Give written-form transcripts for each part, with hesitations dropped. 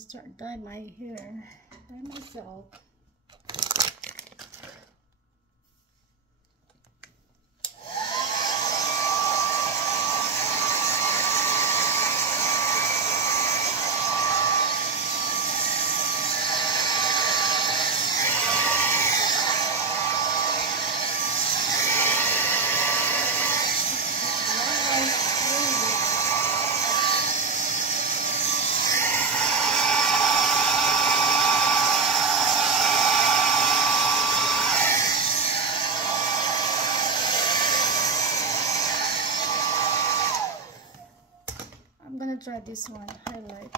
start dye my hair by myself. I'm gonna try this one, highlight.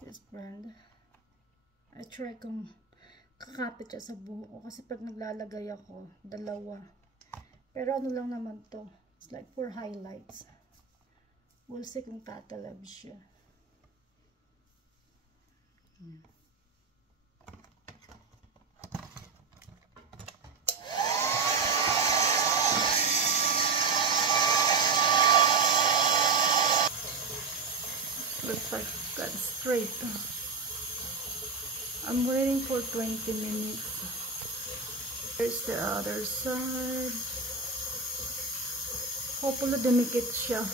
This brand. I try kung kakapit siya sa buhok ko kasi pag naglalagay ako, dalawa. Pero ano lang naman to. It's like for highlights. We'll see kung tatalab siya. Looks like got straight. I'm waiting for 20 minutes. Here's the other side. Hopefully dumikit siya.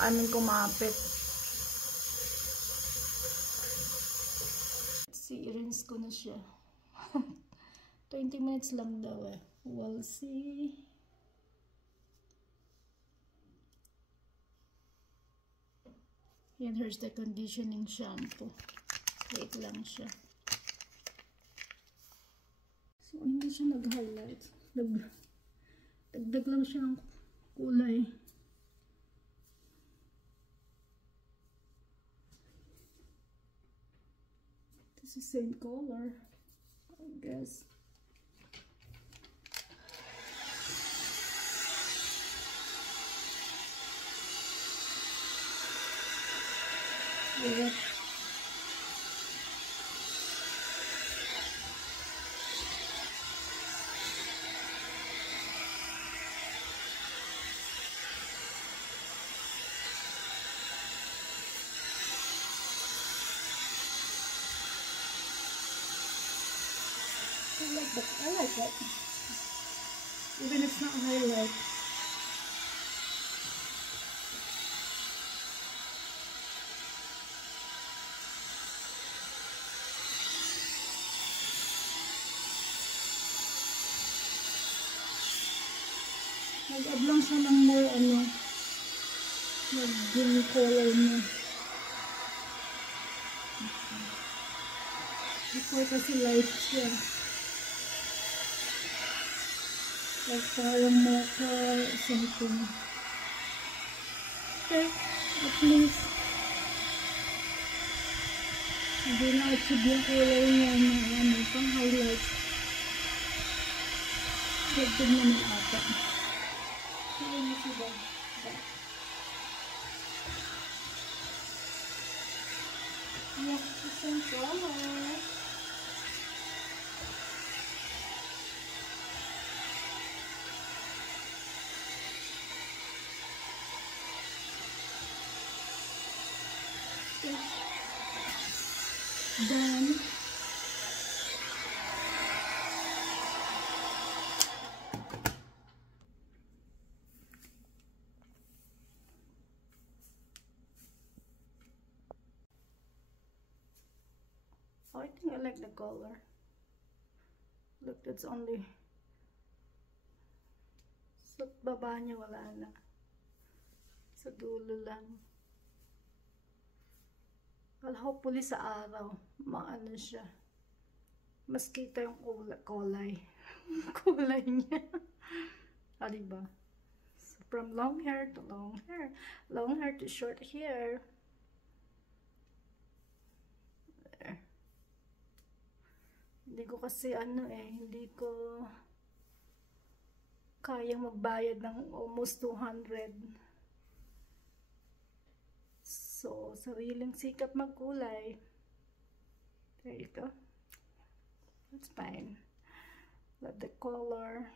I mean kumapit. See, rinse ko na siya. 20 minutes lang daw eh. We'll see. And here's the conditioning shampoo. Wait lang siya. So, hindi siya nag-highlight. Dagdag lang siya ng kulay. This is same color, I guess. Yeah. I like that. Even if it's not highlight. Nag-add lang siya ng more nag-green color niya. Before kasi light siya. Like parang mocha something. Okay, at least hindi na achieve yung color niya na pang highlight. Good naman ata. Hindi mo siya yeah, the same color. Then I think I like the color. Look, it's only sa baba niya wala na. Sa dulo lang. Well, hopefully sa araw, maano siya. Mas kita yung kulay. Kulay niya. Ah, diba? So, from long hair to long hair. Long hair to short hair. There. Hindi ko kasi hindi ko kayang magbayad ng almost 200. So, sariling sikap magkulay. There you go. That's fine. Love the color.